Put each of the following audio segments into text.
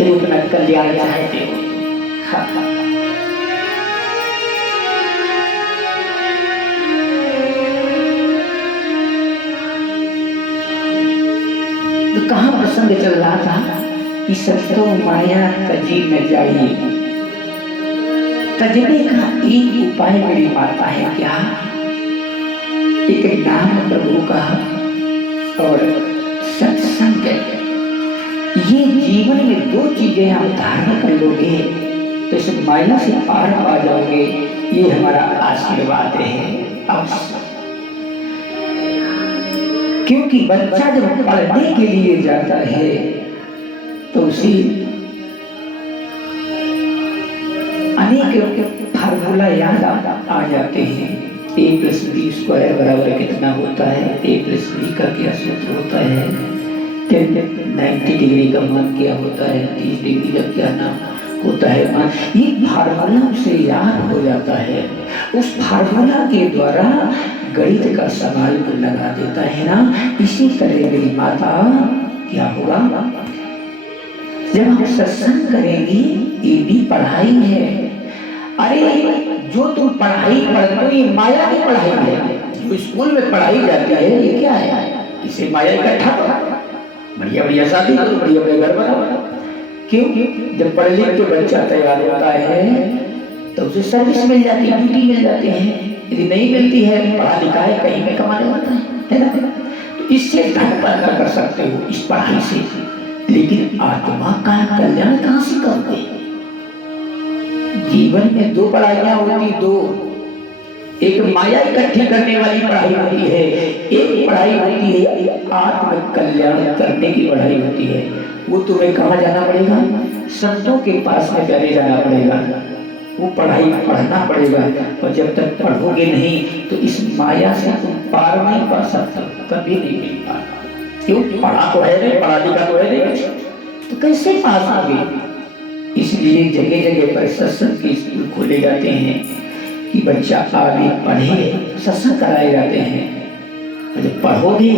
ये उतना कल्याण चाहते हो। हाँ हाँ तो कहाँ प्रसंग चल रहा था कि सत्तो माया तजी न जाइए, तजने का एक उपाय मेरी माता है क्या, एक नाम प्रभु का और सत्संग। ये जीवन में दो चीजें आप धारण कर लोगे तो इस माया से पार पा जाओगे। ये हमारा आशीर्वाद है। क्योंकि बच्चा जब पढ़ने के लिए जाता है तो उसी अनेक फार्मूला याद आ जाते हैं। a + b² बराबर कितना होता है, a + b का क्या सूत्र होता है, 90 डिग्री का मान क्या होता है, 30 डिग्री का क्या नाम होता है मान। ये फार्मूला से याद हो जाता है। उस फार्मूला के द्वारा गणित का सवाल को लगा देता है ना। इसी तरह मेरी माता क्या होगा, जब हम सत्संग करेंगे, ये भी पढ़ाई है। अरे जो तुम पढ़ाई पढ़ते हो ये माया की पढ़ाई है। जो स्कूल में पढ़ाई जाती है ये क्या है, इसे माया इकट्ठा करो, बढ़िया बढ़िया शादी करो, बढ़िया बढ़िया घर बनाओ। क्यों, जब पढ़ लिख के बच्चा तैयार होता है तो उसे सर्विस मिल जाती है, ड्यूटी मिल जाती है। यदि नहीं मिलती है, पढ़ा लिखा है, कहीं में कमाने वाला है ना। तो इससे धन पैदा कर सकते हो इस पढ़ाई से, लेकिन आत्मा का कल्याण कहां से करोगे। जीवन में दो पढ़ाइयां होती, दो, एक माया इकट्ठी करने वाली पढ़ाई होती है, एक पढ़ाई होती है आत्म कल्याण करने की पढ़ाई होती है। वो तुम्हें कहाँ जाना पड़ेगा, संतों के पास में पहले जाना पड़ेगा, वो पढ़ाई पढ़ना पड़ेगा। और जब तक पढ़ोगे नहीं तो इस माया से तुम पार नहीं पा सकते, कभी नहीं मिल पाएगा। क्यों, पढ़ा तो है नहीं, पढ़ा लिखा तो है नहीं, तो कैसे पास होगे। इसलिए जगह जगह पर सत्संग के स्कूल खोले जाते हैं कि बच्चा आगे पढ़े, सत्संग कराए जाते हैं। जब पढ़ोगे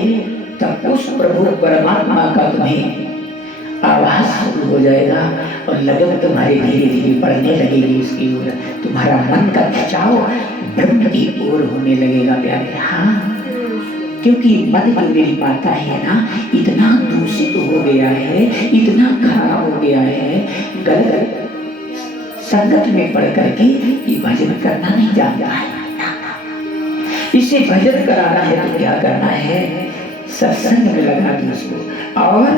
तब उस प्रभु परमात्मा का तुम्हें आवाज शुरू हो जाएगा और लगन तुम्हारी धीरे धीरे बढ़ने लगेगी उसकी ओर। तुम्हारा मन का खिंचाव ब्रह्म की ओर होने लगेगा प्यारे। हाँ, क्योंकि मन जो मेरी माता है ना, इतना दूषित हो गया है, इतना खराब हो गया है, गलत संगत में पढ़ करके ये भजन करना नहीं जानता है। इसे भजन कराना है तो क्या करना है, सत्संग में लगा दो उसको और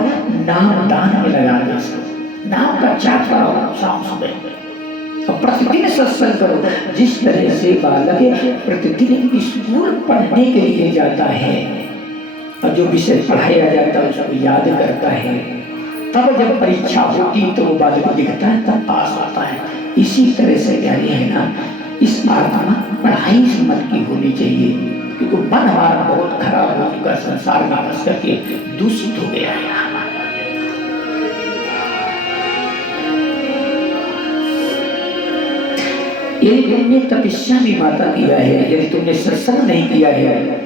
नाम दान में लगा दो उसको। नाम का जाप करो शाम सुबह और प्रतिदिन सत्संग करो। जिस तरह से बालक प्रतिदिन स्कूल पढ़ने के लिए जाता है और जो विषय पढ़ाया जाता है उसको याद करता है, तब जब परीक्षा होती तो वो बालक लिखता है, तब पास होता है। इसी तरह से प्यारे है ना, इस आत्मा पढ़ाई से मत की होनी चाहिए, क्योंकि मन हमारा बहुत खराब हो चुका, संसार में फंस करके दूषित हो गया है। यदि तुमने तपस्या भी माता किया है, यदि तुमने सत्संग नहीं किया है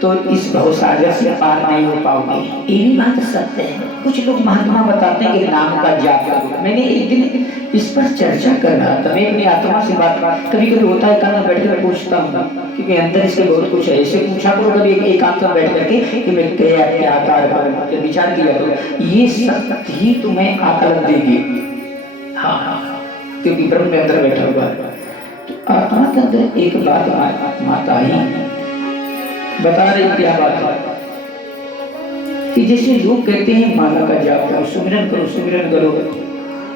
तो इस भवसागर से पार नहीं हो पाओगे। ये भी बात सत्य है। कुछ लोग महात्मा बताते हैं कि नाम का जाप करो। मैंने एक दिन इस पर चर्चा कर रहा था, मैं अपनी आत्मा से बात, कभी कभी होता है कल बैठ कर पूछता हूँ, क्योंकि अंदर इसके बहुत कुछ है। इसे पूछा करो कभी एकांत में बैठ करके कि मैं क्या आकार करूँ, विचार किया करो, ये सब ही तुम्हें आकलन देगी। हाँ हाँ, क्योंकि ब्रह्म में अंदर बैठा हुआ है। तो आत्मा के अंदर एक बात माता ही बता रही, क्या बात है कि जैसे लोग कहते हैं माला का जाप करो, सुमिरन करो, सुमिरन करो।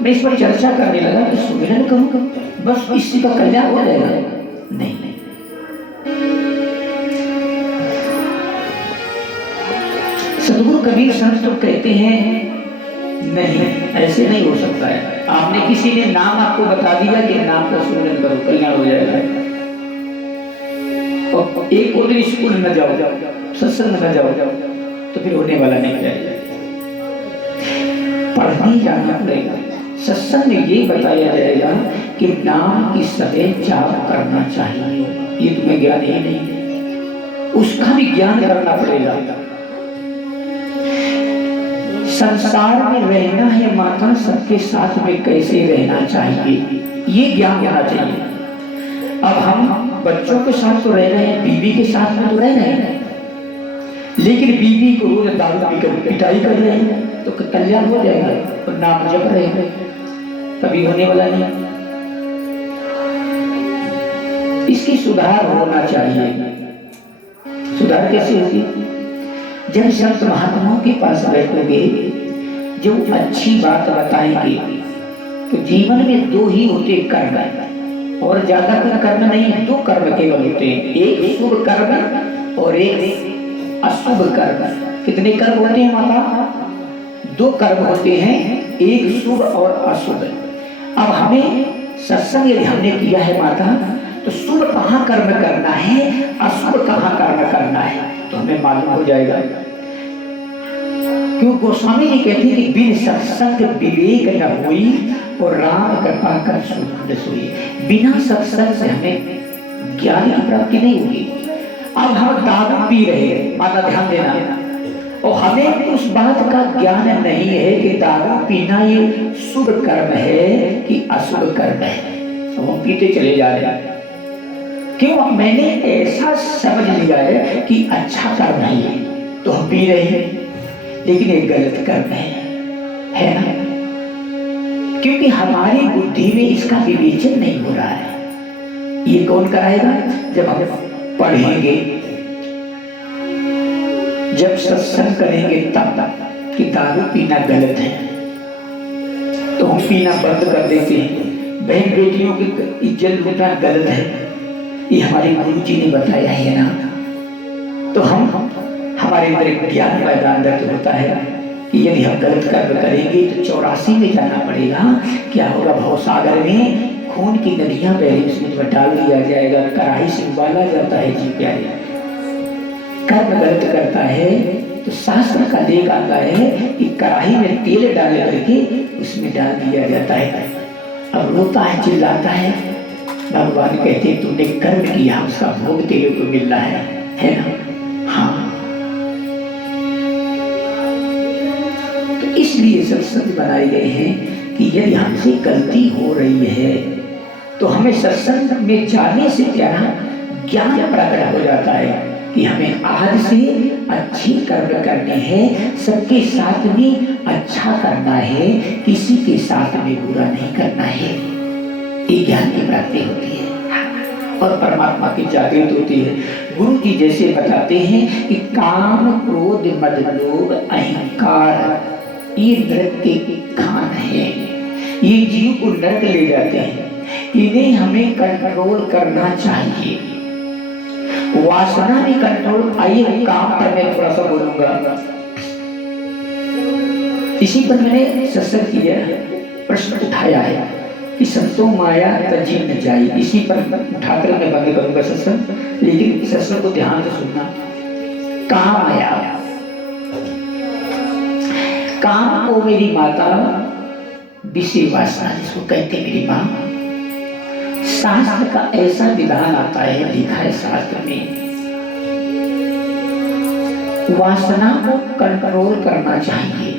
मैं इस पर चर्चा करने लगा कि सुमिरन करो बस इससे का कल्याण हो जाएगा। नहीं नहीं, सदगुरु कबीर संत तो कहते हैं नहीं, ऐसे नहीं हो सकता है। आपने किसी ने नाम आपको बता दिया कि नाम का सुमिरन करो कल्याण हो जाएगा, और एक और दिन स्कूल न जाओ, सत्संग न जाओ, तो फिर होने वाला नहीं है। पढ़ने जाना पड़ेगा। सत्संग में ये बताया जाएगा कि नाम की सदैव जाप करना चाहिए। ये तुम्हें ज्ञान ही नहीं, उसका भी ज्ञान करना पड़ेगा। संसार में रहना है माता, सबके साथ में कैसे रहना चाहिए ये ज्ञान होना चाहिए। अब हम बच्चों के साथ तो रह रहे हैं, बीवी के साथ में तो रह रहे हैं, लेकिन बीवी को रोज दारू पीकर पिटाई कर रहे हैं तो कल्याण हो जाएगा? और नाम जप रहे हैं, कभी होने वाला नहीं। इसकी सुधार होना चाहिए। सुधार कैसे होगी? जब संत महात्माओं के पास बैठोगे, जो अच्छी बात बताएंगे, तो जीवन में दो ही होते कर्म, और ज्यादातर कर्म नहीं है, दो कर्म केवल होते हैं, एक शुभ कर्म और एक अशुभ कर्म। कितने कर्म होते हैं माता? दो कर्म होते हैं, एक शुभ और अशुभ। अब हमें सत्संग यदि हमने किया है माता, तो शुभ कहाँ कर्म करना है, अशुभ कहाँ कर्म करना है, तो हमें मालूम हो जाएगा। क्यों गोस्वामी जी कहते हैं कि बिन सत्संग विवेक न हुई और राम कृपा कर सुनंद सोई। बिना सत्संग से हमें ज्ञान की प्राप्ति नहीं होगी। अब हम दारू पी रहे हैं माता, ध्यान देना, और हमें उस बात का ज्ञान नहीं है कि दारू पीना ये शुभ कर्म है कि अशुभ कर्म है, तो हम पीते चले जा रहे हैं। क्यों? मैंने ऐसा समझ लिया है कि अच्छा कर्म है तो हम पी रहे हैं, लेकिन ये गलत कर्म है ना? क्योंकि हमारी बुद्धि में इसका विवेचन नहीं हो रहा है। ये कौन कराएगा? जब हम पढ़ेंगे, जब सत्संग करेंगे, तब कि दारू पीना गलत है तो हम पीना बंद कर देते हैं। बहन बेटियों की इज्जत लूटना गलत है, ये हमारे गुरु जी ने बताया है ना। तो हम हमारे अंदर एक ज्ञान पैदा अंदर होता है कि यदि हम गलत कर्म करेंगे तो 84 में जाना पड़ेगा। क्या होगा? भवसागर में खून की नदियां बह रही, उसमें तो डाल दिया जाएगा, कढ़ाई से उबाला जाता है। जी प्यारे, कर्म गलत करता है तो शास्त्र का लेख आता है कि कढ़ाई में तेल डाल करके उसमें डाल दिया जाता है। अब रोता है, चिल्लाता है, भगवान कहते तुमने कर्म किया, उसका भोग तेरे को मिल रहा है ना? हाँ, तो इसलिए सत्संग बनाए गए हैं कि यदि हमसे गलती हो रही है तो हमें सत्संग में जाने से क्या ज्ञान प्रकट हो जाता है कि हमें आज से अच्छी कर्म करने हैं, सबके साथ में अच्छा करना है, किसी के साथ में बुरा नहीं करना है। ये ज्ञान की प्राप्ति होती है और परमात्मा की जागृत होती है। गुरु जी जैसे बताते हैं कि काम, क्रोध, मद, लोभ, अहंकार ये नरक के खान है, ये जीव को नरक ले जाते हैं। इन्हें हमें कंट्रोल करना चाहिए। वासना भी कंट्रोल। आइए काम पर मैं थोड़ा सा बोलूंगा, इसी पर मैंने सत्संग किया, प्रश्न उठाया है कि संतो माया तजी न जाए। इसी पर उठाकर मैं बंद करूंगा सत्संग, लेकिन सत्संग को ध्यान से सुनना। काम आया, काम को मेरी माता विषय वासना जिसको कहते मेरी माँ, शास्त्र का ऐसा विधान आता है, लिखा है शास्त्र में, वासना को कंट्रोल करना चाहिए।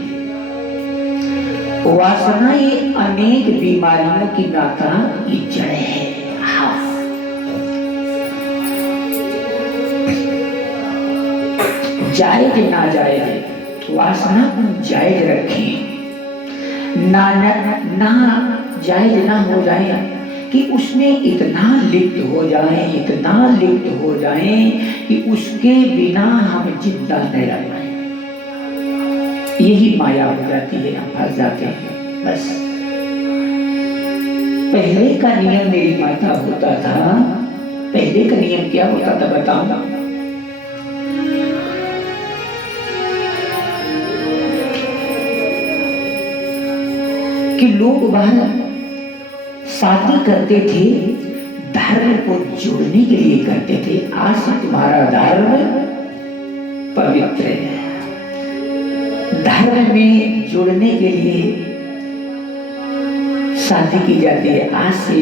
वासना ये अनेक बीमारियों की माता की जड़ है। जायज ना जायज, वासना को जायज रखें, ना जायज ना हो जाए कि उसमें इतना लिप्त हो जाए, इतना लिप्त हो जाए कि उसके बिना हम जिंदा नहीं रह पाए। यही माया हो जाती है, हम फंस जाते हैं। बस पहले का नियम मेरी माता होता था। पहले का नियम क्या होता था बताऊं? कि लोग बाहर शादी करते थे, धर्म को जोड़ने के लिए करते थे। आज से तुम्हारा धर्म पवित्र है, धर्म में जुड़ने के लिए शादी की जाती है। आज से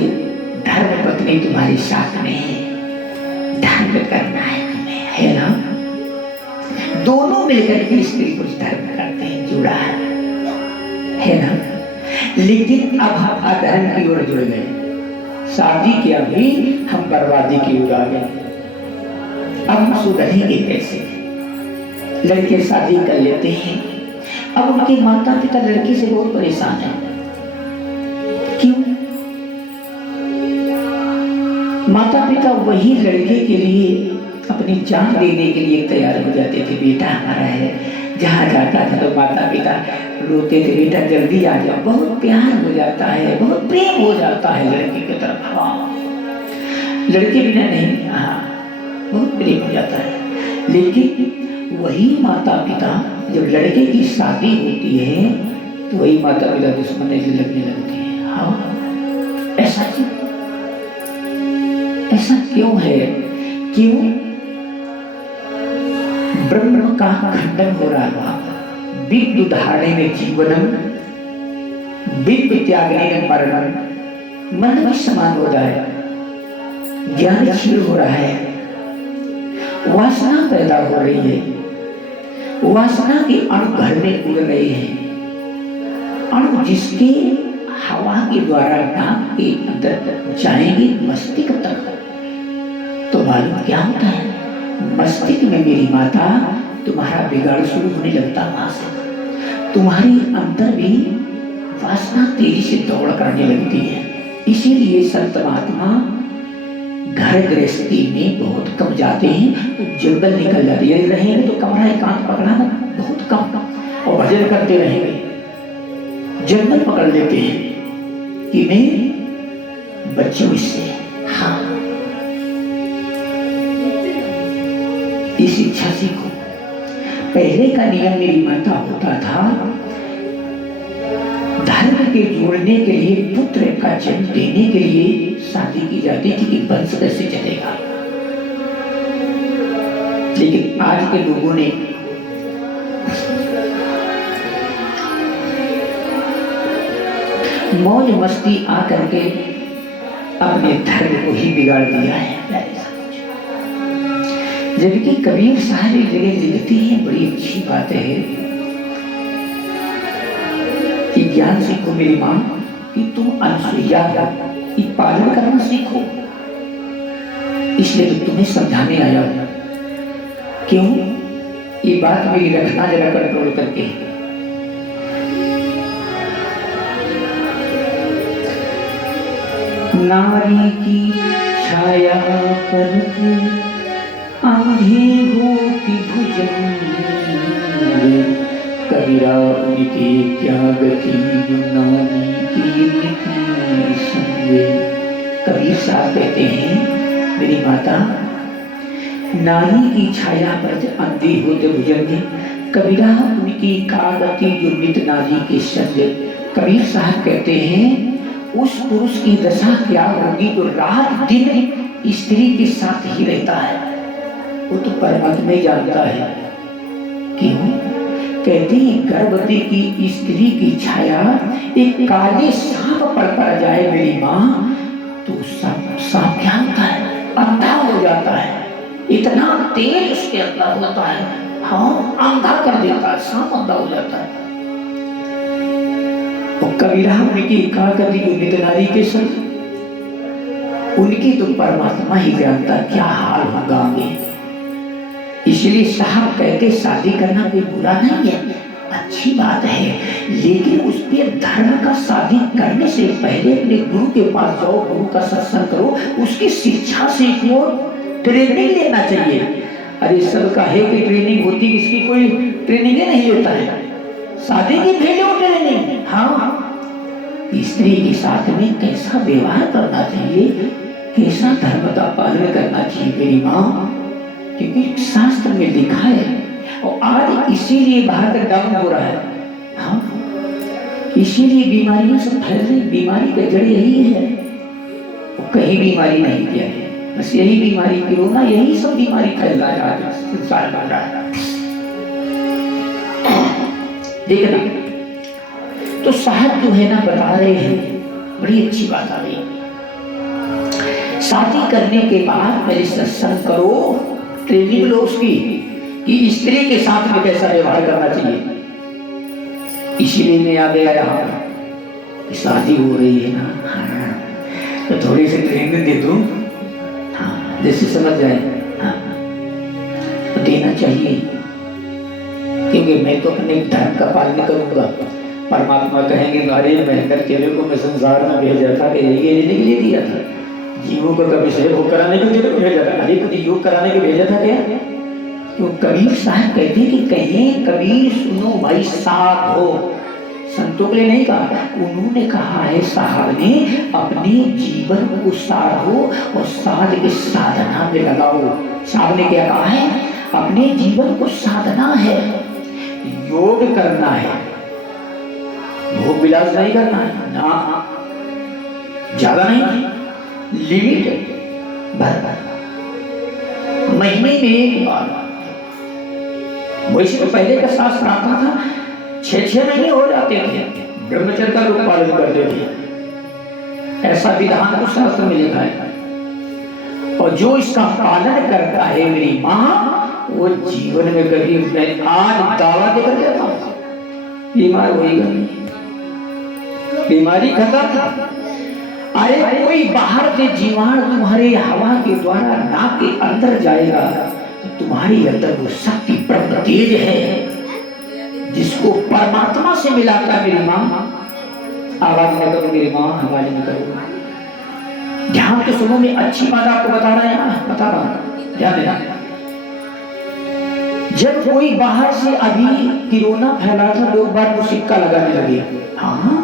धर्म पत्नी तुम्हारे साथ में है, धर्म करना है तुम्हें, है ना? दोनों मिलकर के स्त्री पुरुष धर्म करते हैं, जुड़ा है। है ना। लेकिन अब हम अधर्म की ओर जुड़ गए, शादी किया भी हम बर्बादी की ओर आ गए। अब हम सुधरेंगे कैसे? लड़के शादी कर लेते हैं, अब उनके माता पिता लड़की से बहुत परेशान हैं। क्यों? माता पिता वही लड़के के लिए अपनी जान देने के लिए तैयार हो जाते थे। बेटा हमारा है, जहाँ जाता था तो माता पिता रोते थे, बेटा जल्दी आ जाओ। बहुत प्यार हो जाता है, बहुत प्रेम हो जाता है लड़की की तरफ। हाँ, लड़के बिना नहीं, हाँ बहुत प्रेम हो जाता है। लेकिन वही माता पिता जब लड़के की शादी होती है तो वही माता पिता दुश्मन लगने लगते हैं। हाँ, ऐसा क्यों? ऐसा क्यों है? क्यों? ब्रह्म का खंडन हो रहा है वहां। विद्युत धारणे में जीवनम, विद्युत त्यागने में मरणम। मन भी समान हो रहा है, ज्ञान क्षीण हो रहा है, वासना पैदा हो रही है, वासना के अणु घर में उड़ रहे हैं। अणु जिसके हवा के द्वारा नाक के अंदर जाएंगे मस्तिष्क तक, तो मालूम क्या होता है? मस्तिष्क में मेरी माता तुम्हारा बिगाड़ शुरू होने लगता। वहां से तुम्हारी अंदर भी वासना तेजी से दौड़ करने लगती है। इसीलिए संत महात्मा घर गृहस्थी में बहुत कम जाते हैं, तो जंगल निकल जाते हैं। यदि रहेंगे तो कमरा एकांत पकड़ना बहुत कम, और भजन करते रहेंगे, जंगल पकड़ लेते हैं कि मैं बच्चों इससे। हाँ, इस इच्छा सीखो। पहले का नियम मेरी माता होता था, धर्म के जोड़ने के लिए, पुत्र का जन्म देने के लिए शादी की जाती थी कि वंश कैसे चलेगा। लेकिन आज के लोगों ने मौज मस्ती आकर के अपने धर्म को ही बिगाड़ दिया है। जबकि कबीर साहब एक जगह लिखते हैं, बड़ी अच्छी बात है कि ज्ञान सीखो मेरी मां, कि तुम अनसुईया की पालन करना सीखो। इसलिए तो तुम्हें समझाने आया हूं। क्यों? ये बात मेरी रखना जरा कंट्रोल करके। नारी की छाया पर आंधी होती भुजंग, कबीरा उनकी क्या गति जो नारी की निकली संगे। कबीर साहब कहते हैं, मेरी माता नारी की छाया पर अंधी होते भुजंग, कबीरा उनकी क्या गति जो नित नारी के संग। कबीर साहब कहते हैं, उस पुरुष की दशा क्या होगी जो रात दिन स्त्री के साथ ही रहता है। वो तो परमात्मा ही जानता है। क्यों? कहते हैं गर्भवती की स्त्री की छाया एक काले सांप पर पड़ जाए मेरी मां, तो सांप क्या होता है? अंधा हो जाता है। इतना तेज उसके अंदर होता है, हाँ अंधा कर देता है, सांप अंधा हो जाता है। और कबीरा उनकी एकाग्रता जो नित नारी के संग, उनकी तो परमात्मा ही जानता क्या हाल होगा आगे। इसलिए साहब कहते शादी करना कोई बुरा नहीं है, अच्छी बात है, लेकिन उस पर धर्म का शादी करने से पहले अपने गुरु के पास जाओ, गुरु का सत्संग करो, उसकी शिक्षा सीखो, ट्रेनिंग लेना चाहिए। अरे सबका है कि ट्रेनिंग होती, किसकी कोई ट्रेनिंग नहीं लेता है। शादी की भेजो ट्रेनिंग। हाँ, स्त्री के साथ में कैसा व्यवहार करना चाहिए, कैसा धर्म का पालन करना चाहिए मेरी माँ, क्योंकि शास्त्र में लिखा है। और आज इसीलिए बाहर का डाउन हो रहा है। हाँ, इसीलिए बीमारियां सब फैल रही। बीमारी का जड़ यही है, कहीं बीमारी नहीं किया है, बस यही बीमारी, कोरोना, यही सब बीमारी फैल रहा है आज संसार बढ़ रहा है। देखना तो साहब जो है ना बता रहे हैं, बड़ी अच्छी बात आ गई। शादी करने के बाद मेरे सत्संग करो, ट्रेनिंग लो उसकी कि स्त्री के साथ में कैसा व्यवहार करना चाहिए। इसीलिए मैं आ गया यहाँ। शादी हो रही है ना, हाँ, तो थोड़ी सी ट्रेनिंग दे दूँ, हाँ, जैसे समझ जाए, हाँ, तो देना चाहिए, क्योंकि मैं तो अपने धर्म का पालन करूंगा। परमात्मा कहेंगे अरे मेहनत तेरे को मैं संसार में भेजा था कि ये लेने के लिए दिया था, जीवों को कभी से योग कराने के लिए भेजा था, अरे कुछ योग कराने के भेजा था क्या? तो कबीर साहब कहते हैं कि कहें कबीर सुनो भाई साध हो, संतों के लिए नहीं कहा, उन्होंने कहा है साहब ने अपने जीवन को साधो और साध के साधना में लगाओ। साहब ने क्या कहा है? अपने जीवन को साधना है, योग करना है, भोग विलास नहीं करना है ना, ज्यादा नहीं, लिमिट भर, महीने में एक बार। वैसे तो पहले का शास्त्र आता था 6-6 महीने हो जाते थे, ब्रह्मचर्य का लोग पालन करते थे, ऐसा विधान तो शास्त्र में लिखा है। और जो इसका पालन करता है मेरी माँ, वो जीवन में कभी, मैं आज दावा देकर कहता हूँ, बीमार होएगा नहीं, बीमारी खत्म। अरे कोई बाहर से जीवाणु तुम्हारे हवा के द्वारा नाक के अंदर जाएगा तो तुम्हारी अंदर वो शक्ति ब्रह्म तेज है जिसको परमात्मा से मिलाता है। मेरी माँ, आवाज में करो मेरी माँ, आवाज में करो, ध्यान के सुनो, मैं अच्छी बात आपको बता रहा है, बता रहा हूँ, ध्यान देना। जब कोई बाहर से अभी कोरोना फैला था, लोग बार को सिक्का लगाने लगे, हाँ,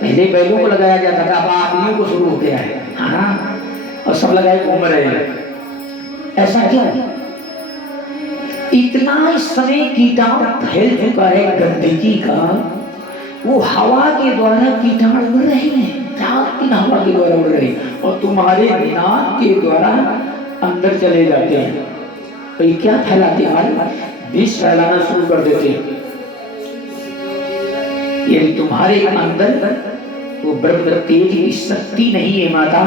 पहले बैलों को लगाया जाता था, अब आदमियों को शुरू हो गया है, हाँ, और सब लगाए घूम रहे हैं। ऐसा क्यों? इतना इस समय कीटाणु फैल चुका है गंदगी का, वो हवा के द्वारा कीटाणु उड़ रहे हैं, हवा के द्वारा उड़ रहे हैं, और तुम्हारे नाक के द्वारा अंदर चले जाते हैं। तो ये क्या फैलाते हैं? विष फैलाना शुरू कर देते हैं। यदि तुम्हारे अंदर वो ब्रह्म तेज की शक्ति नहीं है माता,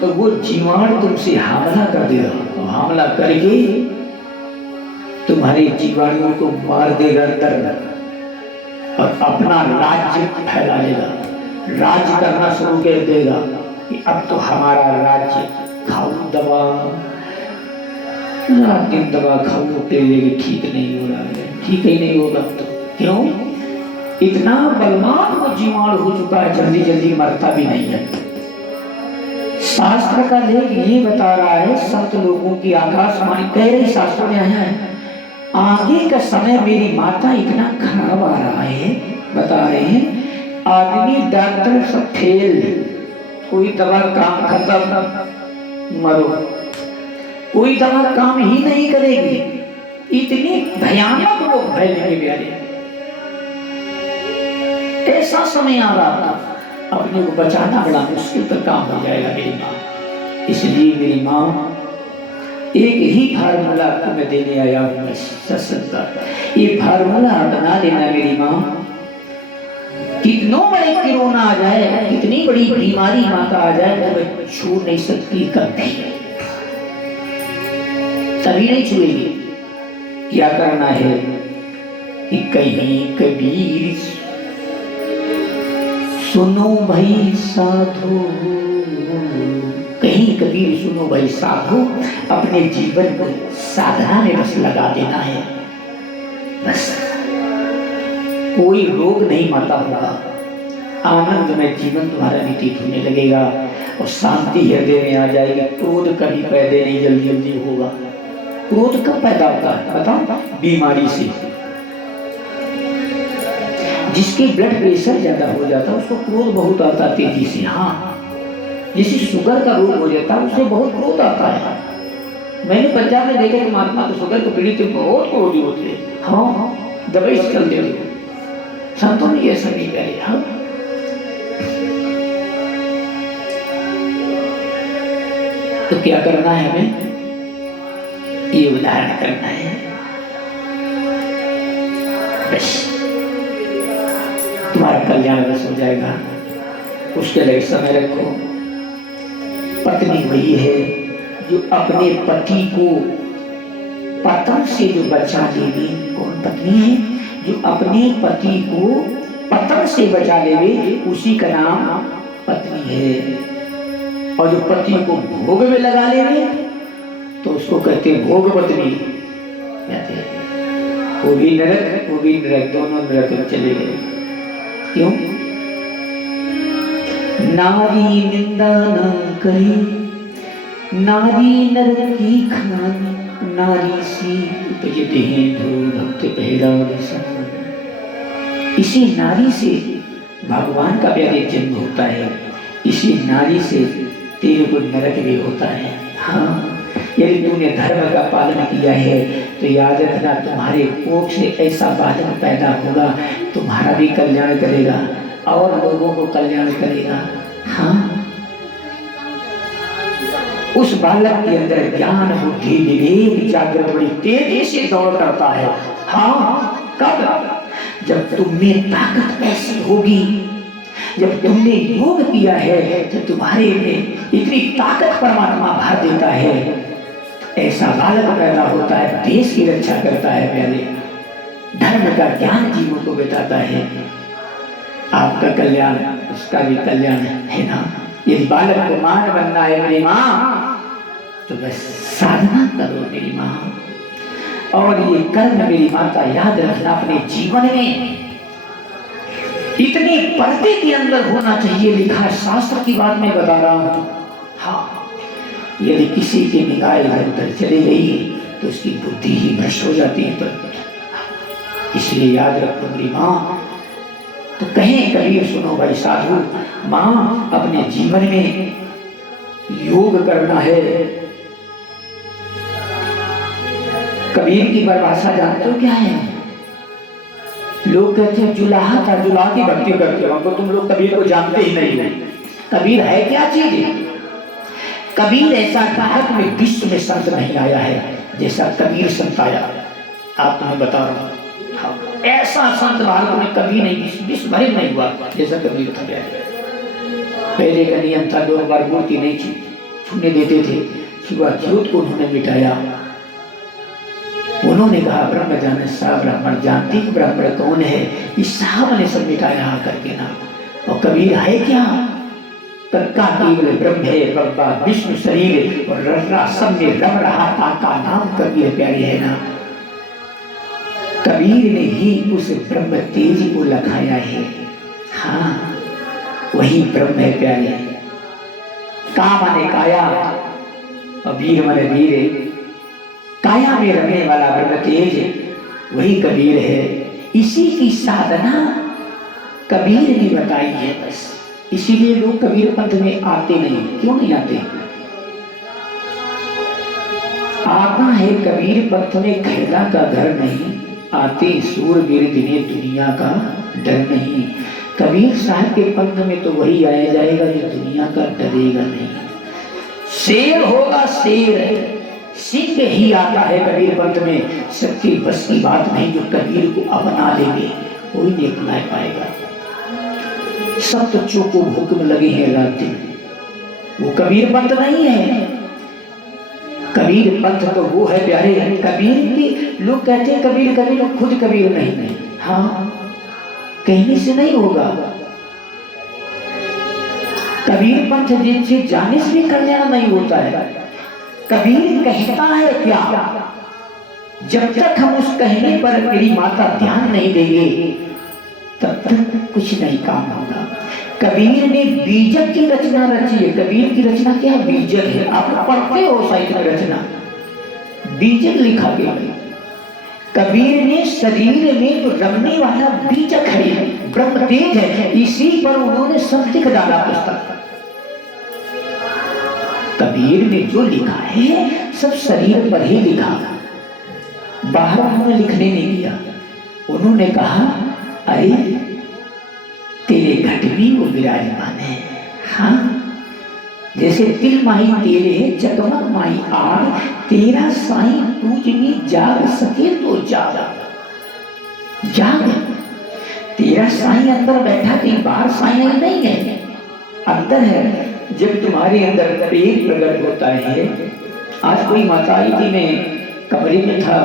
तो वो जीवाणु तुमसे हमला कर देगा, और हमला करके तुम्हारे जीवाणुओं को मार देगा अंदर, और अपना राज्य फैला देगा, राज्य करना शुरू कर देगा कि अब तो हमारा राज्य, खाओ दवा, रात दिन दवा खाओ, लेकिन ठीक नहीं हो रहा है, ठीक ही नहीं होगा तो। क्यों? इतना बलवान वो जीवाणु हो चुका है, जल्दी जल्दी मरता भी नहीं है। शास्त्र का लेख ये बता रहा है, संत लोगों की आकाशवाणी कह रही, शास्त्र में आया है, आगे का समय मेरी माता इतना खराब आ रहा है, बता रहे हैं, आदमी डॉक्टर सब फेल, कोई दवा काम खत्म, मरो, कोई दवा काम ही नहीं करेगी, इतनी भयानक रोग फैलेंगे प्यारे। ऐसा समय आ रहा था, अपने को बचाना बड़ा मुश्किल का काम हो जाएगा मेरी माँ। इसलिए मेरी माँ, एक ही फार्मूला को मैं देने आया हूँ सत्संग, ये फार्मूला बना लेना मेरी माँ। कितनों बड़े कोरोना आ जाए, कितनी बड़ी बीमारी माता आ जाए, वो मैं छू नहीं सकती कभी, तभी नहीं छुएगी। क्या करना है कि कहीं कबीर सुनो भाई साधो, कहीं कबीर सुनो भाई साधो, अपने जीवन को साधना में बस लगा देना है, बस कोई रोग नहीं माता होगा, आनंद में जीवन तुम्हारा व्यतीत होने लगेगा, और शांति हृदय में आ जाएगी। क्रोध कभी पैदा नहीं जल्दी जल्दी होगा। क्रोध कब पैदा होता है बताओ? बीमारी से। जिसके ब्लड प्रेशर ज्यादा हो जाता है उसको क्रोध बहुत आता तेजी से, हाँ, जिसे शुगर का रोग हो जाता है उससे बहुत क्रोध आता है। मैंने पंजाब में देखा कि महात्मा तो शुगर को पीड़ित बहुत क्रोधी होते हैं, हाँ, दवाई से चलते थे, संतों ने ऐसा नहीं करे। हाँ, तो क्या करना है हमें? ये उदाहरण करना है, बस तुम्हारा कल्याण बस हो जाएगा। उसके लिए समय रखो। पत्नी वही है जो अपने पति को पतन से जो बचा लेगी। कौन पत्नी है? जो अपने पति को पतन से बचा लेवे उसी का नाम पत्नी है। और जो पति को भोग में लगा लेवे तो उसको कहते हैं भोग पत्नी। वो भी नरक दोनों नरक में चले गए। क्यों? नारी निंदा न करे, नारी नरक की खानी, नारी सी उपजते हैं ध्रुव भक्त पहला समान। इसी नारी से भगवान का प्यारे जन्म होता है, इसी नारी से तेरे को नरक भी होता है। हाँ, यदि तूने धर्म का पालन किया है तो याद रखना तुम्हारे कोख से ऐसा बालक पैदा होगा, तुम्हारा भी कल्याण करेगा और लोगों को कल्याण करेगा। हाँ, उस बालक के अंदर ज्ञान बुद्धि विवेक जागृत बड़ी तेजी से दौड़ करता है। हाँ, कब? जब तुमने ताकत ऐसी होगी, जब तुमने योग किया है तो तुम्हारे में इतनी ताकत परमात्मा भर देता है, ऐसा बालक पैदा होता है, देश की रक्षा करता है, प्यारे धर्म का ज्ञान जीवों को बताता है। आपका कल्याण उसका भी कल्याण है ना। यदि बालक को मान बनना है मेरी माँ तो बस साधना करो मेरी माँ। और ये कर्म मेरी माता याद रखना अपने जीवन में इतनी पर्दे के अंदर होना चाहिए। लिखा शास्त्र की बात मैं बता रहा हूँ। हाँ, यदि किसी की निगाह इधर उधर चली गई तो उसकी बुद्धि ही भ्रष्ट हो जाती है। तो इसलिए याद रखो मेरी माँ। तो कहें कबीर, सुनो भाई साधु, माँ अपने जीवन में योग करना है। कबीर की परिभाषा जानते हो क्या है? लोग कहते हैं जुलाहा था, जुलाहा की भक्ति करते हो। हमको तुम लोग कबीर को जानते ही नहीं हो। कबीर है क्या चीज? कबीर ऐसा भारत में विश्व में संत नहीं आया है जैसा कबीर संत आया। आप तुम्हें बता रहा हूँ, ऐसा संत भारत में कभी नहीं, विश्व भर नहीं हुआ जैसा कबीर था। पहले का नियम था, 2 बार मूर्ति नहीं छूने देते थे, सुबह ज्योत को उन्होंने मिटाया। उन्होंने कहा ब्रह्म जाने सा ब्राह्मण जानती ब्राह्मण कौन है, इस साहब ने सब मिटाया आकर के नाम। और कबीर है क्या? तत्का केवल ब्रह्म है बब्बा विष्णु शरीर और रर्रा सब में रम रहा था का नाम कबीर प्यारी है ना। कबीर ने ही उस ब्रह्म तेज को लखाया है। हाँ, वही ब्रह्म है प्यारे। का माने काया और वीर माने वीर। काया में रखने वाला ब्रह्म तेज वही कबीर है। इसी की साधना कबीर ने बताई है बस। इसीलिए लोग कबीर पंथ में आते नहीं। क्यों नहीं आते? आता है कबीर पंथ में खेला का घर नहीं, आते सूरवीर दिने दुनिया का डर नहीं। कबीर साहब के पंथ में तो वही आया जाएगा जो दुनिया का डरेगा नहीं। शेर होगा शेर, सिंह ही आता है कबीर पंथ में। सबके बस की बात नहीं, जो कबीर को अपना लेंगे कोई नहीं अपना पाएगा। सब तो चोको भूख में लगे हैं रात दिन, वो कबीर पंथ नहीं है। कबीर पंथ तो वो है प्यारे। कबीर की लोग कहते हैं कबीर कबीर, खुद कबीर नहीं। हाँ, कहने से नहीं होगा। कबीर पंथ जिनसे जाने से भी कल्याण नहीं होता है। कबीर कहता है क्या? जब तक हम उस कहने पर मेरी माता ध्यान नहीं देंगे तब तक कुछ नहीं काम होगा। कबीर ने बीजक की रचना रची है। कबीर की रचना क्या है? बीजक है। आप पढ़ते हो साहित्य में रचना, बीजक लिखा गया है। कबीर ने शरीर में जो रमने वाला बीजक है, ब्रह्म तेज है, इसी पर उन्होंने सब लिख डाला पुस्तक। कबीर ने जो लिखा है सब शरीर पर ही लिखा, बाहर उन्होंने लिखने नहीं दिया। उन्होंने कहा अरे तेरे घट में वो विराजमान है। हाँ, जैसे तिल माही तेरे है चकमक माही आग, तेरा साईं तुझ में जाग सके तो जाग। जाग, तेरा साईं अंदर बैठा, कहीं बाहर साईं नहीं है, अंदर है। जब तुम्हारे अंदर प्रेम प्रकट होता है। आज कोई माता आई थी, मैं कमरे में था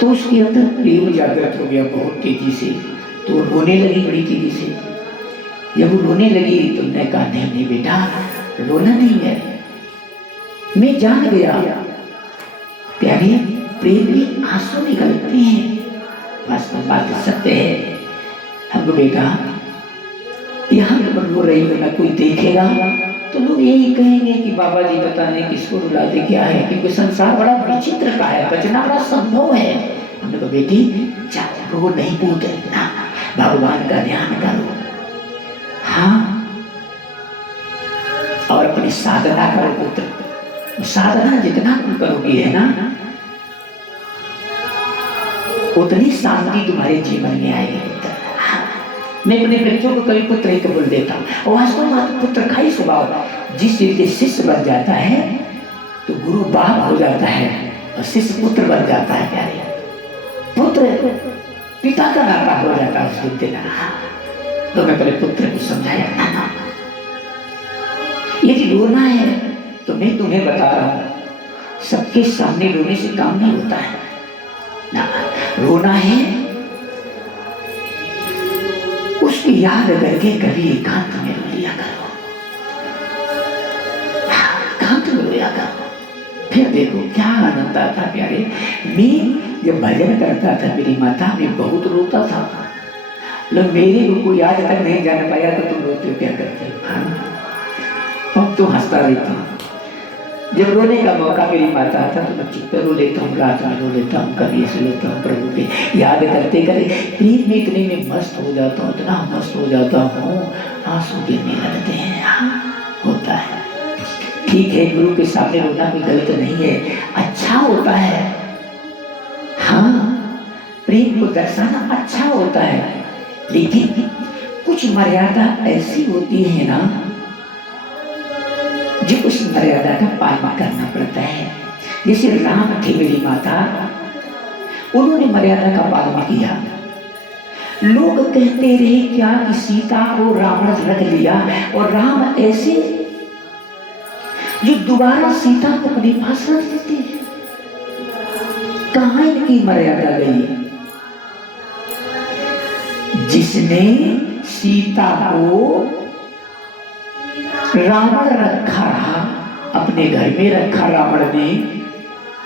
तो उसके अंदर प्रेम जागृत हो गया बहुत तेजी से। तो रोने लगी बड़ी तेजी से। जब वो रोने लगी तुमने कहा नहीं नहीं बेटा रोना नहीं है, मैं जान गया प्यारे प्रेम में आंसू निकलते हैं, बस बात सत्य है। हमको बेटा यहाँ पर रो रही हो ना कोई देखेगा तो लोग यही कहेंगे कि बाबा जी पता नहीं किसको रुलाते क्या है, क्योंकि संसार बड़ा विचित्र का है, बचना बड़ा संभव है। हमने कहा बेटी रो नहीं पूछे ना, भगवान का ध्यान करो, हाँ, और अपनी साधना करो पुत्र। साधना जितना तुम करोगी है ना उतनी शांति तुम्हारे जीवन में आएगी पुत्र। मैं अपने बच्चों को कभी पुत्र ही बोल देता हूँ, और वास्तव में पुत्र का ही स्वभाव। जिस रीति शिष्य बन जाता है तो गुरु बाप हो जाता है और शिष्य पुत्र बन जाता है। प्यारे पुत्र पिता का नाता हो जाता है उस दिन। तो मैं पहले पुत्र को समझाया ना, यदि रोना है तो मैं तुम्हें बता रहा हूं सबके सामने रोने से काम नहीं होता है ना। रोना है उसकी याद करके कभी एकांत में रो लिया करो, एकांत में रोया करो, फिर देखो क्या आनंद आता। प्यारे मैं जब भजन करता था मेरी माता में बहुत रोता था, लोग मेरे को कोई आज तक नहीं जान पाया तो तुम रोते हो क्या करते हो, अब तो हंसता रहता हूँ। जब रोने का मौका मेरी माता आता तो मैं चुप रो लेता हूँ, रात में रो लेता हूँ, कभी ऐसे लेता हूँ, प्रभु के याद करते करे प्रेम में इतने में मस्त हो जाता हूँ, इतना मस्त हो जाता हूँ आंसू गिरने लगते हैं। हाँ होता है, ठीक है, गुरु के सामने रोना कोई गलत नहीं है, अच्छा होता है। हाँ प्रेम को दर्शाना अच्छा होता है, लेकिन कुछ मर्यादा ऐसी होती है ना जो उस मर्यादा का पालन करना पड़ता है। जैसे राम थे मेरी माता, उन्होंने मर्यादा का पालन किया। लोग कहते रहे क्या कि सीता को रावण रख लिया, और राम ऐसे जो दोबारा सीता को अपने पास रख देते हैं। कहाँ इनकी मर्यादा गई? जिसने सीता को रावण रखा रहा, अपने घर में रखा रावण ने,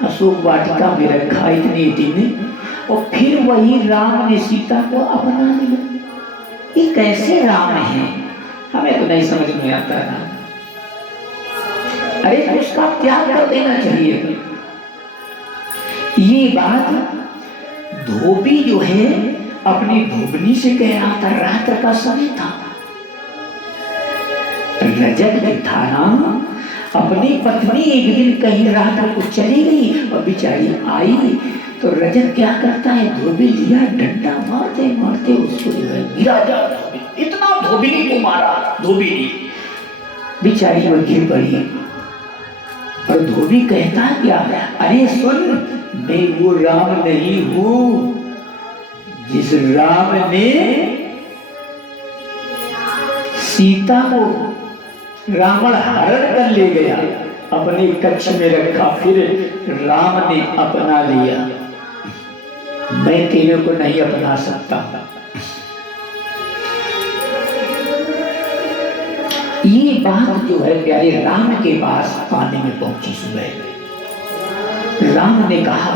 अशोक वाटिका में रखा इतने दिन, और फिर वही राम ने सीता को अपना लिया। ये कैसे राम है? हमें तो नहीं समझ में आता ना। अरे तो उसका त्याग कर देना चाहिए। ये बात धोबी जो है अपनी धोबनी से कह रहा था, रात्र का समय था, रजत जो था ना, अपनी पत्नी एक दिन कहीं रात को चली गई और बेचारी आई तो रजत क्या करता है, धोबी लिया डंडा मारते मारते उसको गिरा जा, इतना धोबी को मारा, धोबी ने बेचारी वो गिर पड़ी। और धोबी कहता क्या, अरे सुन मैं वो राम नहीं हूं जिस राम ने सीता को रावण हरण कर ले गया, अपने कक्ष में रखा, फिर राम ने अपना लिया, मैं तेरे को नहीं अपना सकता। ये बात जो है प्यारे राम के पास पाने में पहुंची सुबह। राम ने कहा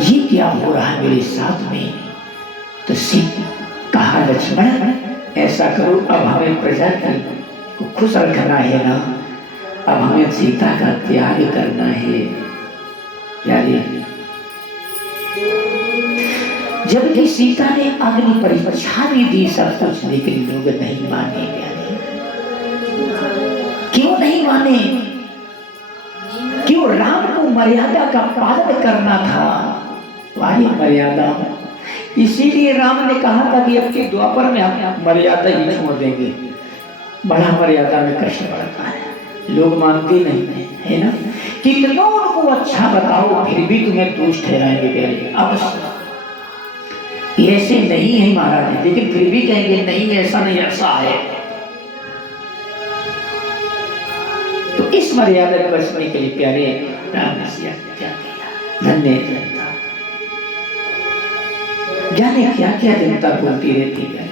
ये क्या हो रहा है मेरे साथ में? तो सीता कहा लक्ष्मण ऐसा करो, अब हमें प्रजा को खुश रखना है ना, अब हमें सीता का त्याग करना है। प्यारे जबकि सीता ने अग्नि परीक्षा भी दी सब कुछ, लेकिन लोग नहीं माने। प्यारे क्यों नहीं माने? क्यों? राम को मर्यादा का पालन करना था, वाली मर्यादा। इसीलिए राम ने कहा था कि अब के द्वापर में हम मर्यादा ही छोड़ देंगे। बड़ा मर्यादा में कष्ट पड़ता है, लोग मानते नहीं है ना। कितना उनको अच्छा बताओ फिर भी तुम्हें दोष ठहराएंगे। प्यारे अब ऐसे नहीं है महाराज, लेकिन फिर भी कहेंगे नहीं ऐसा नहीं ऐसा है। तो इस मर्यादा को बचने के लिए प्यारे राम ने क्या किया, धन्य जनता। जाने क्या क्या जनता बोलती रहती है।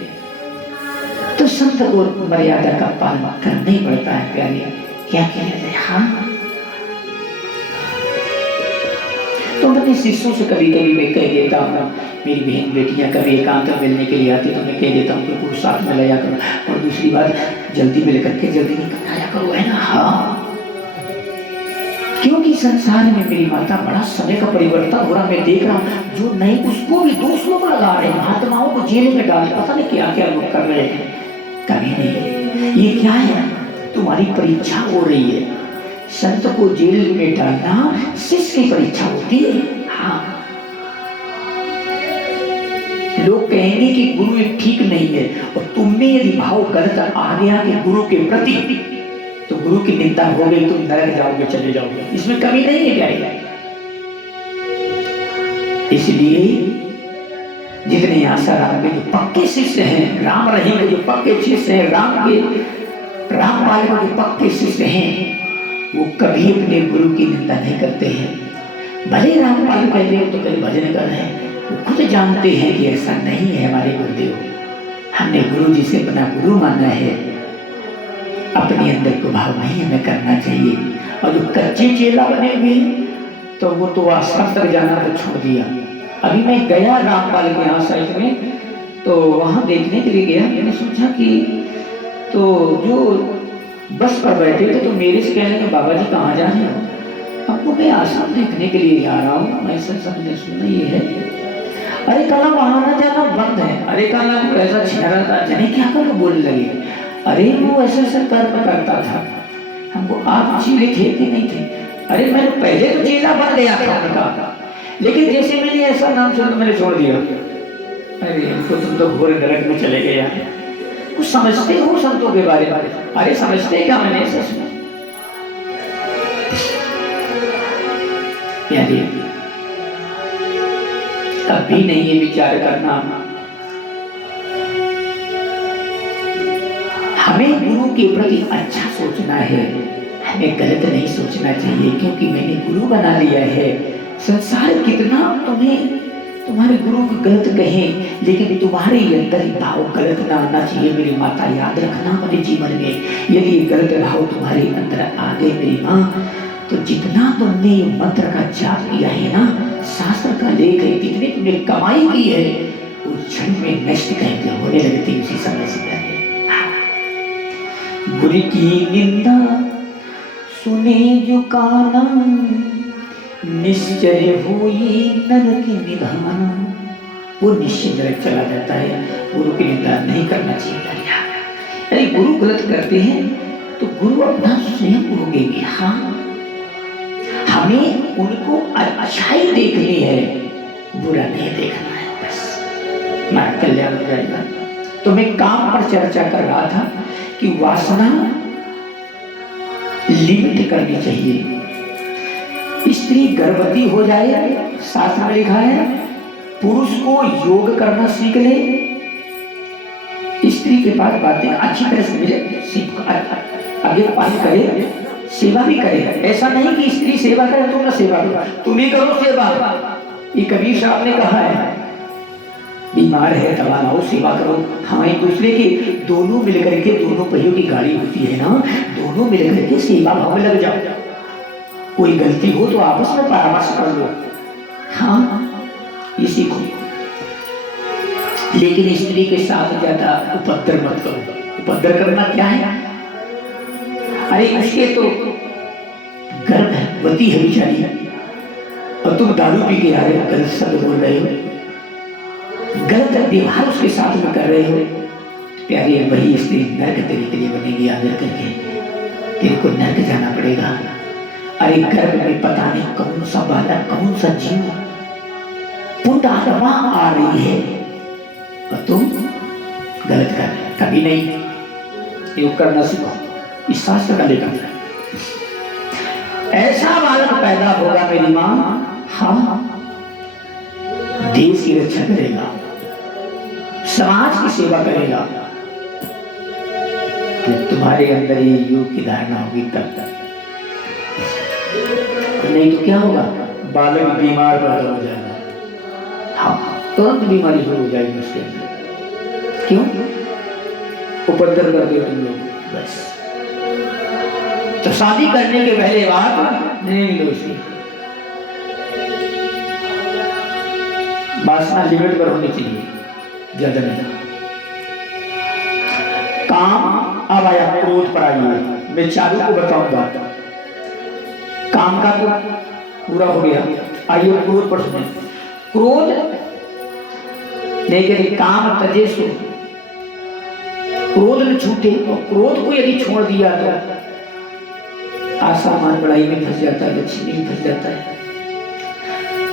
तो संत को मर्यादा का पालन करना ही पड़ता है प्यारे। क्या किया जाए? हाँ, तो अपने शिष्यों से कभी कभी मैं कह देता हूँ, मेरी बहन बेटियां कभी एकांत में मिलने के लिए आती तो मैं कह देता हूँ कि पुरुष साथ में लाया करो, और दूसरी बात जल्दी मिल करके जल्दी निकल आया करो, है ना। हाँ, क्योंकि संसार में मेरी माता बड़ा समय का परिवर्तन हो रहा, मैं देख रहा हूँ। जो नहीं उसको भी दोष लोग लगा रहे हैं, महात्माओं को जेल में डाल, पता नहीं क्या क्या लोग कर रहे हैं। कभी नहीं, ये क्या है? तुम्हारी परीक्षा हो रही है। संत को जेल में डालना शिष्य की परीक्षा होती है। हाँ, लोग कहेंगे कि गुरु ठीक नहीं है, और तुम में यदि भाव गलत आ गया कि गुरु के प्रति, तो गुरु की निंदा हो गई, तुम नरक जाओगे, चले जाओगे। इसमें कमी नहीं है क्या? इसलिए जितने आसाराम के जो पक्के शिष्य हैं, राम रहीम के जो पक्के शिष्य हैं, रामपाल के जो पक्के शिष्य हैं, वो कभी अपने गुरु की निंदा नहीं करते हैं। भले रामपाल कहते हो तो कहीं भजन कर रहे हैं, वो खुद जानते हैं कि ऐसा नहीं है हमारे गुरुदेव, हमने गुरु जी से अपना गुरु माना है, अपने अंदर को भाव नहीं हमें करना चाहिए। और जो कच्चे चेला बने हुए तो वो तो आश्रम तक जाना तो छोड़ दिया। अभी मैं गया रामपाल के यहाँ साइड में, तो वहाँ देखने के लिए गया। मैंने सोचा कि तो जो बस पर बैठे थे तो मेरे से कहने लगे, बाबा जी कहाँ जा रहे हो? आपको मैं आश्रम देखने के लिए जा रहा हूँ। मैं समझे सुना ये है, अरे कल वहाँ ना जाना बंद है। अरे कल ऐसा छेड़ा था, जाने क्या कर बोलने लगे। अरे वो ऐसा ऐसा कर्म करता था, हमको आप चीले थे कि नहीं थे? अरे मैंने पहले तो चीला बन गया था उनका, लेकिन जैसे मैंने ऐसा नाम सुना मैंने छोड़ दिया। अरे इनको तुम तो घोर नरक में चले गए यार। कुछ समझते हो संतों के बारे में? अरे समझते क्या, मैंने ऐसा सुना। यानी कभी नहीं ये विचार करना हमें गुरु के प्रति अच्छा सोचना है, हमें गलत नहीं सोचना चाहिए। क्योंकि मैंने गुरु बना लिया है। संसार कितना तुम्हारे गुरु को गलत कहे, लेकिन तुम्हारे अंदर भाव गलत ना आना चाहिए। मेरी माता याद रखना अपने जीवन में, यदि गलत भाव तुम्हारे अंदर आ गए मेरी माँ, तो जितना तुमने मंत्र का जाप किया है ना, शास्त्र का लेख है, कितनी तुमने कमाई की है, उस क्षण में नष्ट कहते होने लगती उसी समय से पहले। गुरु की निंदा सुने जो काना, निश्चय हुई नरक निधान। वो निश्चय नरक चला जाता है। गुरु की निंदा नहीं करना चाहिए। अरे गुरु गलत करते हैं तो गुरु अपना स्वयं भोगेंगे। हाँ, हमें उनको अच्छाई देखनी है, बुरा नहीं देखना है, बस मैं कल्याण हो जाएगा। तो मैं काम पर चर्चा कर रहा था कि वासना लिमिट करनी चाहिए। स्त्री गर्भवती हो जाए, शास्त्र में लिखा है पुरुष को योग करना सीख ले, स्त्री के पास बातें अच्छी तरह से मिले, आगे पालन करे, सेवा भी करे। ऐसा नहीं कि स्त्री सेवा करे तुम ना सेवा करो, तुम ही करो सेवा। ये कबीर साहब ने कहा है, बीमार है दवा लाओ, सेवा करो। हाँ, एक दूसरे के दोनों मिलकर के, दोनों पहियों की गाड़ी होती है ना, दोनों मिलकर के सेवा भाव में लग जाओ। कोई गलती हो तो आपस में परामर्श कर लो। हाँ, ये सीखो। लेकिन स्त्री के साथ ज्यादा उपद्रव मत करो। उपद्रव करना क्या है? अरे उसके तो गर्भवती है बेचारी, और तुम दारू पी के आ रहे हो, गलत शब्द बोल रहे हो, गलत व्यवहार उसके साथ में कर रहे हो। प्यारी वही स्त्री नरक तेरे के लिए बनेगी आगे करके, तेरे को नरक जाना पड़ेगा। अरे गर्भ में पता नहीं कौन सा बालक, कौन सा जीव पुण्य आ रही है, और तुम गलत कर रहे। कभी नहीं योग करना सीखो, इस शास्त्र का लेखन है। ऐसा बालक पैदा होगा मेरी माँ, हाँ, देश की रक्षा करेगा, समाज की सेवा करेगा। तो तुम्हारे अंदर ये योग की धारणा होगी तब तक, नहीं तो क्या होगा? बालक बीमार पैदा हो जाएगा। हाँ, तुरंत बीमारी शुरू हो जाएगी उसके अंदर। क्यों? उपद्रव कर दिए तुम लोग, बस। तो शादी करने के पहले बात नहीं लो उसकी, वासना लिमिट पर होनी चाहिए, ज्यादा नहीं। काम अब आया, क्रोध पर आइए। मैं चालू को बताऊंगा, काम का तो पूरा हो गया, आइए क्रोध पर सुने। क्रोध नहीं कहते काम तजेसु, क्रोध न छूटे। और क्रोध को यदि छोड़ दिया तो आसामान बड़ाई में फंस जाता है, लक्ष्मी में फंस जाता है।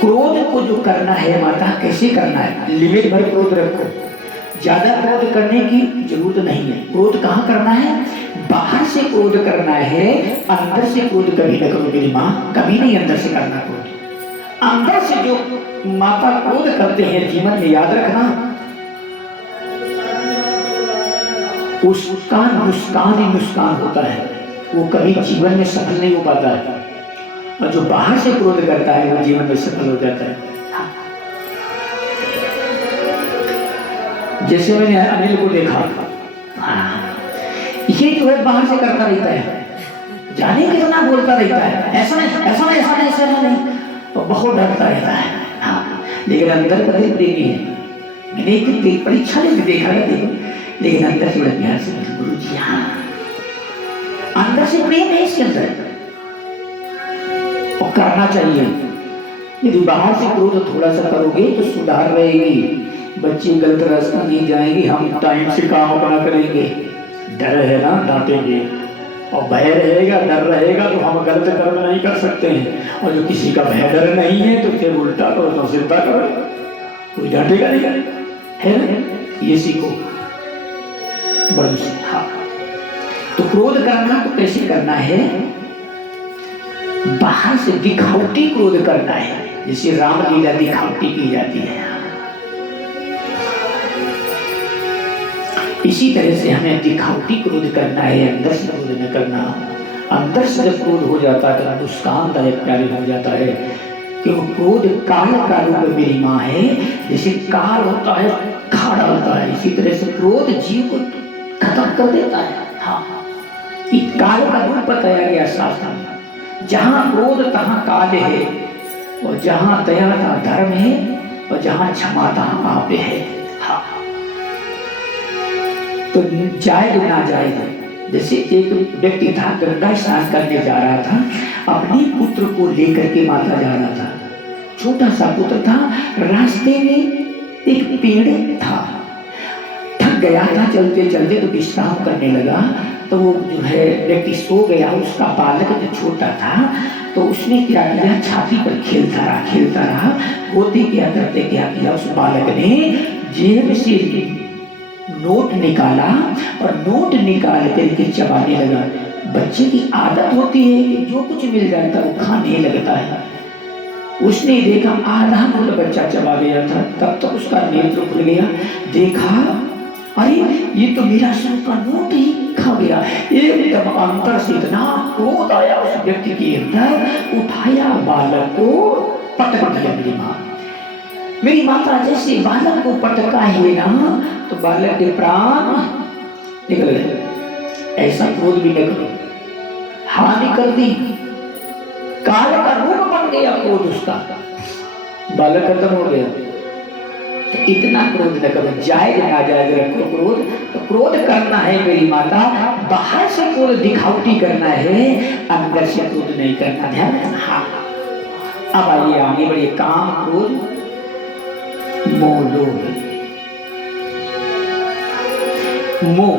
क्रोध को जो करना है माता, कैसे करना है? लिमिट भर क्रोध रखो, ज्यादा क्रोध करने की जरूरत नहीं है। क्रोध कहाँ करना है? बाहर से क्रोध करना है, अंदर से क्रोध कभी न करो मेरी माँ, कभी नहीं अंदर से करना क्रोध। अंदर से जो माता क्रोध करते हैं जीवन में, याद रखना उसका नुकसान ही नुकसान होता है, वो कभी जीवन में सफल नहीं हो पाता है। और जो बाहर से क्रोध करता है वो जीवन में सफल हो जाता है। जैसे मैंने अनिल को देखा, ये जो है बाहर से करता रहता है, जाने कितना बोलता रहता है, ऐसा नहीं ऐसा नहीं ऐसा नहीं ऐसा नहीं, तो बहुत डरता रहता है। लेकिन अंदर कभी प्रेमी है। मैंने एक परीक्षा में देखा है, देखो, लेकिन अंदर से बड़ा प्यार से गुरु जी, हाँ अंदर से प्रेम है इसके अंदर, और करना चाहिए। यदि बाहर से क्रोध थोड़ा सा करोगे तो सुधार रहेगी, बच्चे गलत रास्ता नहीं जाएंगे, हम टाइम से काम अपना करेंगे। डर है ना, डांटेंगे, और भय रहेगा, डर रहेगा तो हम गलत कर्म नहीं कर सकते हैं। और जो किसी का भय डर नहीं है तो फिर उल्टा करो तो सीधा करो, कोई डांटेगा नहीं, है ना? ये सीखो बड़ी से। हाँ, तो क्रोध करना तो कैसे करना है? बाहर से दिखावटी क्रोध करना है, जैसे रामलीला दिखावटी की जाती है। इसी तरह से हमें दिखावटी क्रोध करना है, अंदर से क्रोध न करना। अंदर से जब क्रोध हो जाता है तो नुकसानदायक कार्य हो जाता है, क्योंकि क्रोध काल का रूप मेरी माँ है। जैसे काल होता है, खा डालता है, इसी तरह से क्रोध जीव को खत्म कर देता है। हाँ, काल का रूप बताया गया शास्त्र में, जहाँ क्रोध तहाँ काल है, और जहाँ दया तहाँ धर्म है, और जहाँ क्षमा तहाँ पाप है। हाँ, तो जायज ना जायज। जैसे एक व्यक्ति था, गंगा स्नान करने जा रहा था, अपने पुत्र को लेकर के माता जा रहा था। छोटा सा पुत्र था, रास्ते में एक पेड़ था, थक गया था चलते चलते, तो विश्राम करने लगा। तो वो जो है व्यक्ति सो गया, उसका बालक जो छोटा था, तो उसने क्या किया, छाती पर खेलता रहा। होते क्या करते क्या किया, उस बालक ने जेब से नोट निकाला, और नोट निकाल करके चबाने लगा। बच्चे की आदत होती है कि जो कुछ मिल जाता है वो खाने लगता है। उसने देखा आधा नोट बच्चा चबा गया था, तब तक उसका नेत्र खुल गया। देखा, अरे ये तो मेरा सौ का नोट ही खा गया। एकदम अंतर से इतना क्रोध आया उस व्यक्ति के अंदर, उठाया बालक को पटक दिया। मेरी माता जैसे बालक को पटका है ना, तो बालक के प्राण निकल गए। ऐसा क्रोध भी न करो। हानि कर दी, काल का रूप बन गया क्रोध, उसका बालक खत्म हो गया। तो इतना क्रोध न करो, जायज ना जायज रखो क्रोध। तो क्रोध करना है मेरी माता, बाहर से क्रोध दिखावटी करना है, अंदर से क्रोध नहीं करना, ध्यान रखना। हाँ, अब आइए आगे बढ़िए। काम, क्रोध, मोह, लोभ। मोह,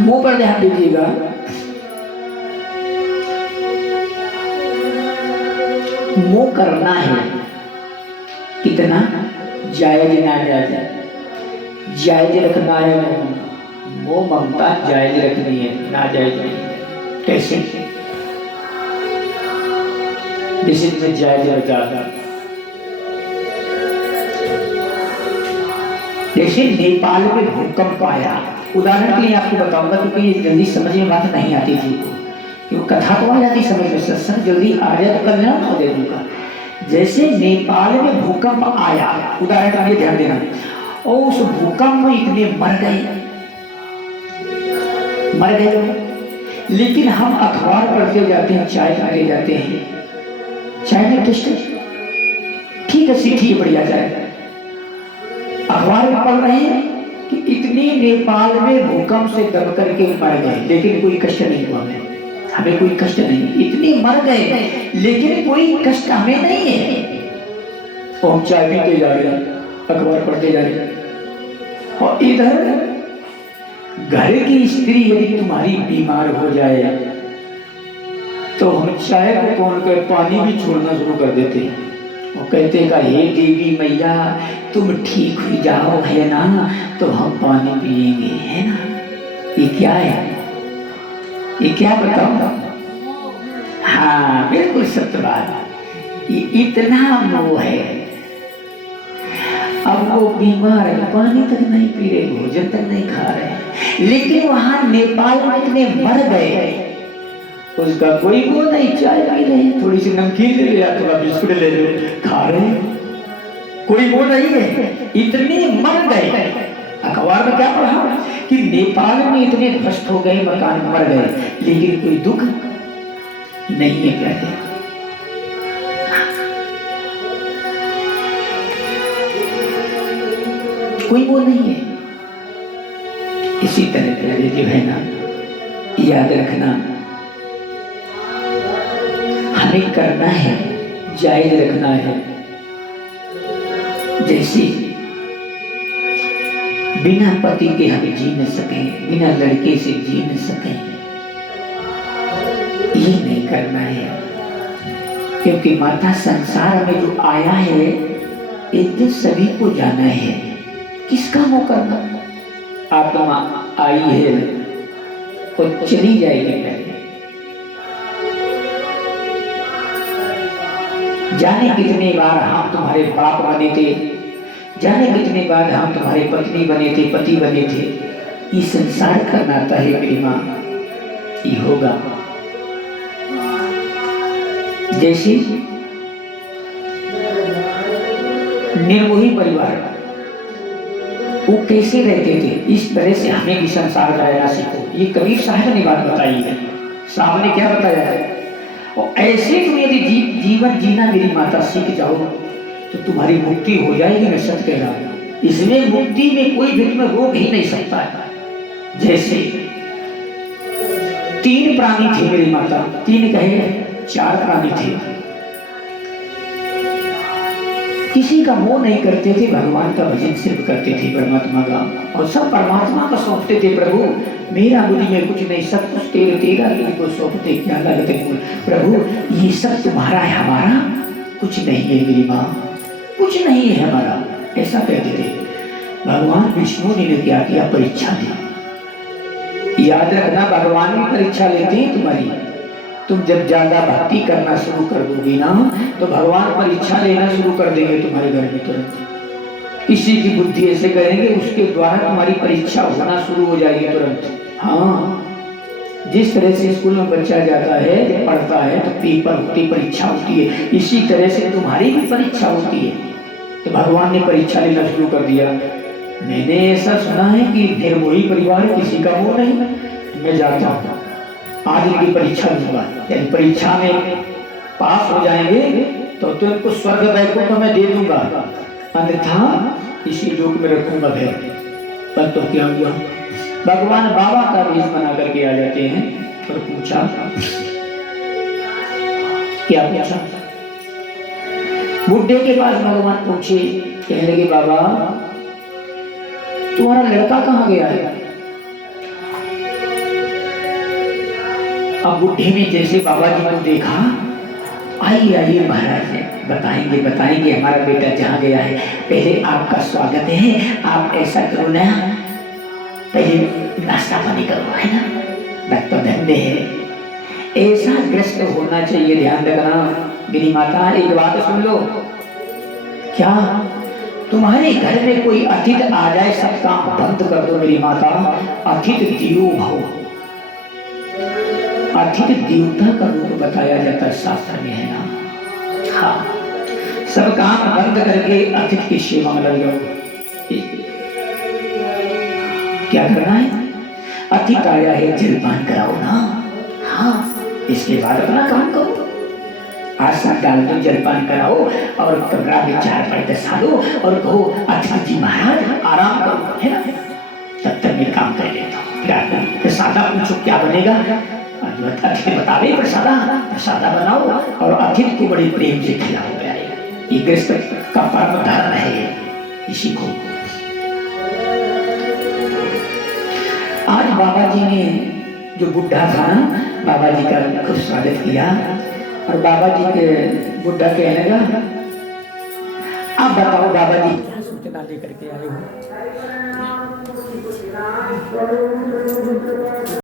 मोह पर ध्यान दीजिएगा। मोह करना है कितना, जायज ना जायज। जायज रखना है मोह, ममता जायज रखनी है, ना जायज नहीं है। कैसे? जैसे मैं जायज बचाता, जैसे नेपाल में भूकंप आया, उदाहरण के लिए आपको बताऊंगा, क्योंकि जल्दी समझ में बात नहीं आती थी को, क्योंकि कथा तो आ जाती समझ में, सत्संग जल्दी आ जाए तो कल्याण हो जाए उनका। जैसे नेपाल में भूकंप आया, उदाहरण के लिए ध्यान देना, और उस भूकंप में इतने मर गए, लेकिन हम अखबार पढ़ते जाते हैं, चाय पीते जाते हैं, चाय में टेस्ट ठीक है, सीठी बढ़िया चाय, अखबार में पढ़ रहे हैं कि इतने नेपाल में भूकंप से दब करके मर गए, लेकिन कोई कष्ट नहीं हुआ हमें कोई कष्ट नहीं, इतने मर गए लेकिन कोई कष्ट हमें नहीं है। और हम चाय पीते जा रहे हैं, अखबार पढ़ते जा रहे हैं। और इधर घर की स्त्री यदि तुम्हारी बीमार हो जाए तो हम चाय को कौन कर पानी भी छोड़ना शुरू कर देते हैं और कहते हैं हे देवी मैया तुम ठीक हो जाओ, है ना, तो हम पानी पिएंगे, है ना। ये क्या है, ये क्या बताओ। हाँ बिल्कुल सत्य बात, ये इतना मोह है। अब वो बीमार है, पानी तक नहीं पी रहे, भोजन तक नहीं खा रहे, लेकिन वहां नेपाल में इतने मर गए, उसका कोई वो नहीं, चाय पी रहे, थोड़ी सी नमकीन ले लिया, थोड़ा बिस्कुट ले लो, खा रहे, कोई वो नहीं है, इतने मर गए। अखबार में क्या पढ़ा कि नेपाल में इतने ध्वस्त हो गए, मकान मर गए, लेकिन कोई दुख नहीं है। क्या है, कोई वो नहीं है। इसी तरह प्यारे जो है ना, याद रखना हमें करना है, जायज रखना है। जैसे बिना पति के हम जी न सकें, बिना लड़के से जी न सकें, ये नहीं करना है। क्योंकि माता संसार में जो आया है एक दिन सभी को जाना है, किसका वो करना। आत्मा आई है और चली जाएगी पहले, जाने कितने बार हम तुम्हारे बाप बने थे, जाने कितने बार हम तुम्हारे पत्नी बने थे, पति बने थे। ये संसार का नाता है मेरी माँ, ये होगा। जैसे निर्मोही परिवार वो कैसे रहते थे, इस तरह से हमें भी संसार का रहना सीखो। ये कबीर साहब ने बात बताई है, साहब ने क्या बताया है। और ऐसे तुम यदि जीवन जीना मेरी माता सीख जाओ तो तुम्हारी मुक्ति हो जाएगी। मैं सच कह रहा हूँ, इसमें मुक्ति में कोई भी तुम्हें रोक ही नहीं सकता है। जैसे 3 प्राणी थे मेरी माता, 3 कहे 4 प्राणी थे, किसी का मोह नहीं करते थे, भगवान का भजन सिर्फ करते थे, परमात्मा का, और सब परमात्मा को सौंपते थे। प्रभु मेरा मुझ में कुछ नहीं, सब कुछ तेरा को सौंपते, क्या लगते प्रभु, ये सब तुम्हारा है, हमारा कुछ नहीं है। मेरी माँ कुछ नहीं है हमारा, ऐसा कहते थे। भगवान विष्णु ने क्या किया, परीक्षा दी। याद रखना भगवान भी परीक्षा लेते हैं तुम्हारी। तुम जब ज्यादा भक्ति करना शुरू कर दोगी ना तो भगवान परीक्षा लेना शुरू कर देंगे तुम्हारे घर में तुरंत। किसी की बुद्धि ऐसे करेंगे उसके द्वारा तुम्हारी परीक्षा होना शुरू हो जाएगी तुरंत। हाँ, जिस तरह से स्कूल में बच्चा जाता है, पढ़ता है तो पेपर होती, परीक्षा होती है, इसी तरह से तुम्हारी भी परीक्षा होती है। तो भगवान ने परीक्षा लेना शुरू कर दिया। मैंने ऐसा सुना है कि निर्मोही परिवार किसी का वो नहीं, मैं जाता हूँ आज इनकी परीक्षा दूंगा, यानी परीक्षा में पास हो जाएंगे तो तुमको स्वर्ग वैकुंठ मैं दे दूंगा, अन्यथा इसी लोक में रखूंगा भय। पर तो क्या हुआ, भगवान बाबा का वेश बना करके आ जाते हैं और पूछा, क्या पूछा, बुढ़े के पास भगवान पूछे, कहने लगे बाबा तुम्हारा लड़का कहाँ गया है। अब बुढ़े ने जैसे बाबा जी को देखा, आइए आइए महाराज बताएंगे बताएंगे, हमारा बेटा जहाँ गया है, पहले आपका स्वागत है, आप ऐसा करो ना, पहले नाश्ता पानी करो, है ना, डॉक्टर धन्य है। ऐसा ग्रस्त होना चाहिए, ध्यान रखना मेरी माता। एक बात सुन लो, क्या तुम्हारे घर में कोई अतिथि आ जाए सब काम बंद कर दो मेरी माता। अतिथि देवो भव, अतिथि देवता का रूप बताया जाता है शास्त्र में, है ना। हाँ, सब काम बंद करके अतिथि की सेवा में लग जाओ। क्या करना है? अतिथि आया है, जलपान कराओ ना। हाँ, इसके बाद अपना काम करो। आसन डाल दो, जलपान कराओ और कमरा में 4 पाई दसा लो और कहो अतिथि जी महाराज आराम करो, है ना? तब तक मैं काम कर लेता हूँ। फिर प्रसादा पूछो क्या बनेगा? अतिथि बतावे प्रसादा बनाओ और अतिथि को बड़े प्रेम से खिलाओ। ये गृहस्थ का परम धर्म है, इसी को। आज बाबा जी ने जो बुढ़ा था ना, बाबा जी का खूब स्वागत किया और बाबा जी के बुढ़ा कहने लगा, आप बताओ बाबा जी क्या सूचना लेकर के आए हो?